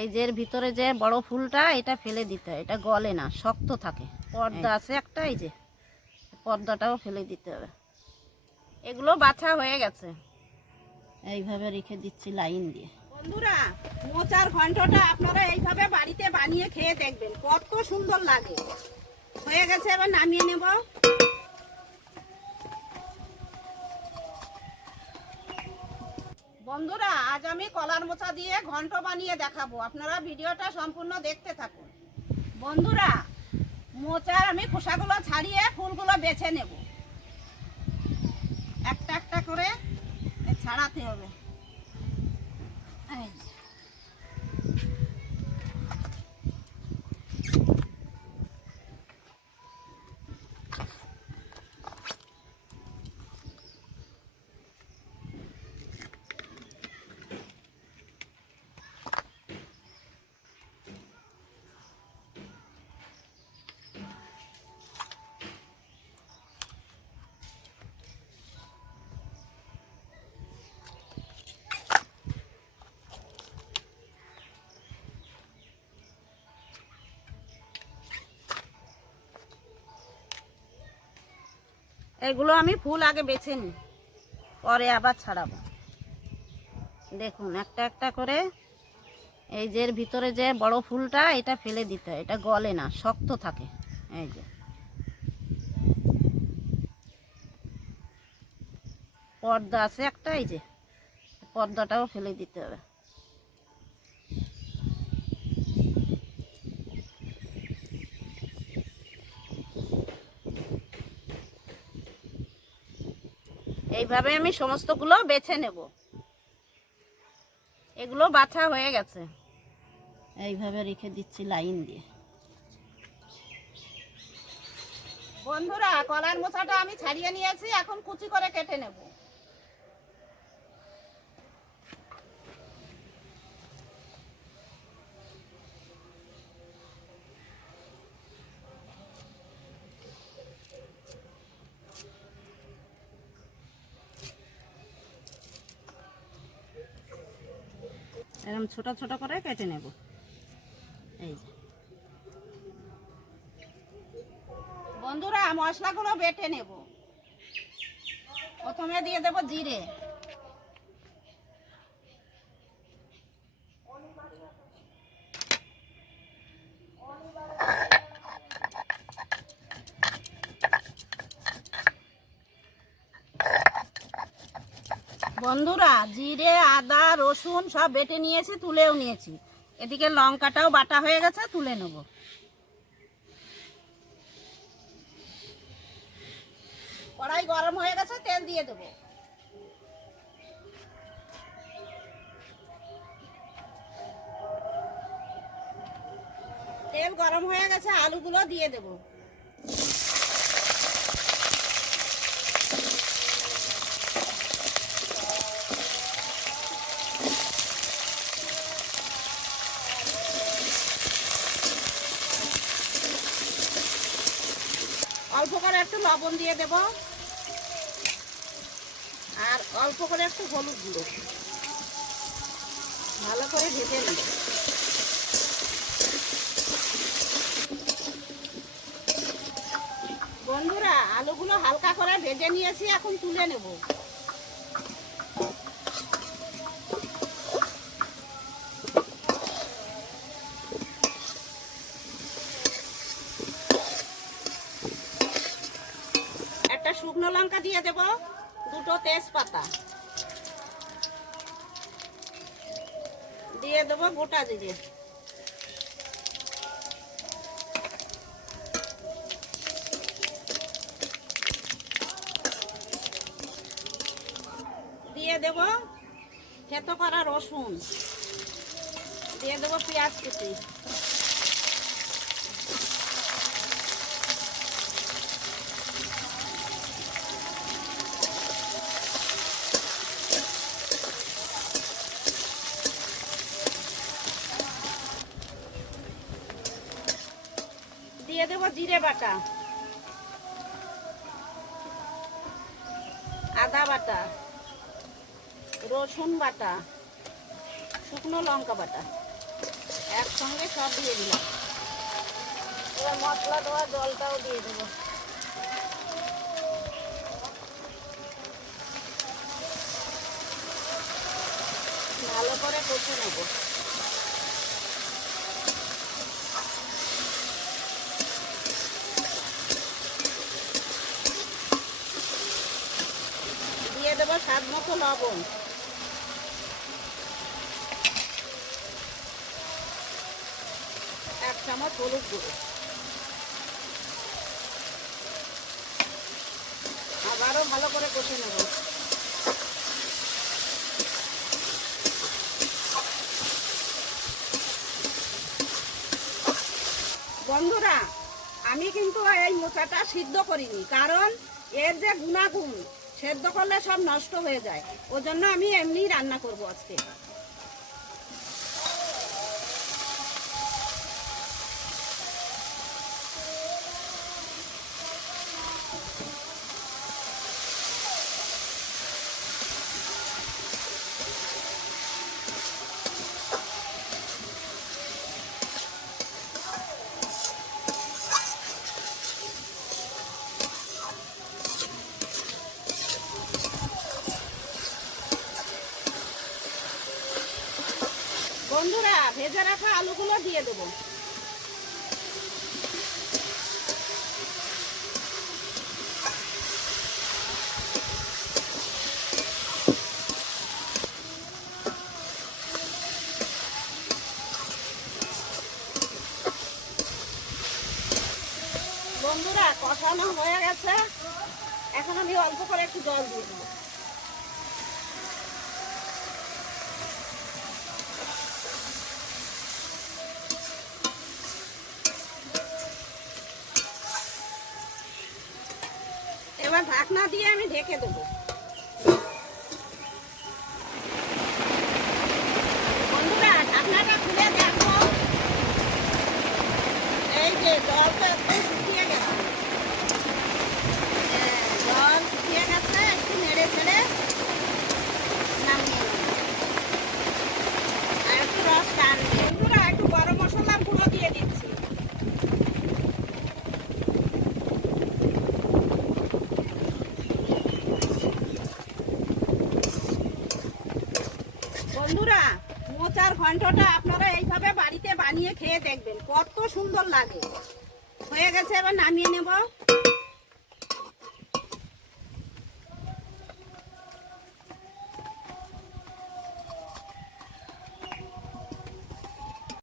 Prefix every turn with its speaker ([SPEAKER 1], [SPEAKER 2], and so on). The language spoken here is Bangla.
[SPEAKER 1] এই যে এর ভিতরে যে বড় ফুলটা এটা ফেলে দিতে হয়। এটা গলে না শক্ত থাকে। পর্দা আছে একটা এই যে পর্দাটাও ফেলে দিতে হবে। এগুলো বাছা হয়ে গেছে। এইভাবে রেখে দিচ্ছি লাইন দিয়ে।
[SPEAKER 2] বন্ধুরা মোচার ঘন্টটা আপনারা এইভাবে বাড়িতে বানিয়ে খেয়ে দেখবেন। কত সুন্দর লাগে। হয়ে গেছে এবার নামিয়ে নেব। বন্ধুরা, আজ আমি কলার মোচা দিয়ে ঘন্ট বানিয়ে দেখাবো। আপনারা ভিডিওটা সম্পূর্ণ দেখতে থাকুন। বন্ধুরা, মোচার আমি খোসাগুলো ছাড়িয়ে ফুলগুলো বেছে নেব। একটা একটা করে ছাড়াতে হবে। এই
[SPEAKER 1] এগুলো আমি ফুল আগে বেছে নিই পরে আবার ছাড়াবো। দেখুন, একটা একটা করে এই যে ভিতরে যে বড় ফুলটা, এটা ফেলে দিতে হয়, এটা গলে না, শক্ত থাকে। এই যে। পর্দা আছে একটা, এই যে, পর্দাটাও ফেলে দিতে হবে। এইভাবে আমি সমস্তগুলো বেছে নেব। এগুলো বাছা হয়ে গেছে। এইভাবে রেখে দিচ্ছি লাইন দিয়ে।
[SPEAKER 2] বন্ধুরা, কলার মোছাটা আমি ছাড়িয়ে নিয়েছি, এখন কুচি করে কেটে নেব।
[SPEAKER 1] এরকম ছোট ছোট করে কেটে নেব। এই যে।
[SPEAKER 2] বন্ধুরা, মশলাগুলো বেটে নেব। প্রথমে দিয়ে দেব জিরে।
[SPEAKER 1] বন্ধুরা, জিরে, আদা, রসুন সব বেটে নিয়েছি, তুলেও নিয়েছি। এদিকে লঙ্কাটাও বাটা হয়ে গেছে, তুলে নেব।
[SPEAKER 2] কড়াই গরম হয়ে গেছে, তেল দিয়ে দেব। তেল গরম হয়ে গেছে, আলুগুলো দিয়ে দেব অল্প করে একটু লবণ দিয়ে দেব। আর অল্প করে একটু হলুদ গুঁড়ো। ভালো করে ভেজে নেব। বন্ধুরা, আলুগুলো হালকা করে ভেজে নিয়েছি, এখন তুলে নেব একটা শুকনো লঙ্কা দিয়ে দেব, দুটো তেজপাতা। দিয়ে দেব গোটা জিরে। দিয়ে দেব থেতো করা রসুন। দিয়ে দেব পেঁয়াজ কুচি। দিয়ে দেব জিরে বাটা। আদা বাটা, রসুন বাটা, শুকনো লঙ্কা বাটা।
[SPEAKER 1] একসঙ্গে সব দিয়ে দিলাম। এবার মশলা দেওয়া জলটাও দিয়ে দেবো। ভালো করে কষে নেব দিয়ে দেবো স্বাদ মতো লবণ। এক চামচ হলুদ গুঁড়ো। আবারও ভালো করে কষে নেব।
[SPEAKER 2] বন্ধুরা, আমি কিন্তু এই মোচাটা সিদ্ধ করিনি, কারণ এর যে গুণাগুণ সেদ্ধ করলে সব নষ্ট হয়ে যায়। ওই জন্য আমি এমনি রান্না করব আজকে। বন্ধুরা, ভেজে রাখা আলুগুলো দিয়ে দেবো। বন্ধুরা, কষানো হয়ে গেছে। এখন আমি অল্প করে একটু জল দিয়ে দেবো এবার ঢাকনা দিয়ে আমি ঢেকে দেবো। বন্ধুরা ঢাকনাটা খুলে দেখো। এই যে জল তো একদম শুকিয়ে গেছে হ্যাঁ, জল শুকিয়ে গেছে একটু নেড়ে ফেড়ে নামিয়ে নেব। আর একটু রস টানবে বন্ধুরা একটু গরম মশলা গুঁড়ো দিয়ে দিচ্ছি বন্ধুরা মোচার ঘন্টটা আপনারা এইভাবে বাড়িতে বানিয়ে খেয়ে দেখবেন। কত সুন্দর লাগে। হয়ে গেছে, এবার নামিয়ে নেব।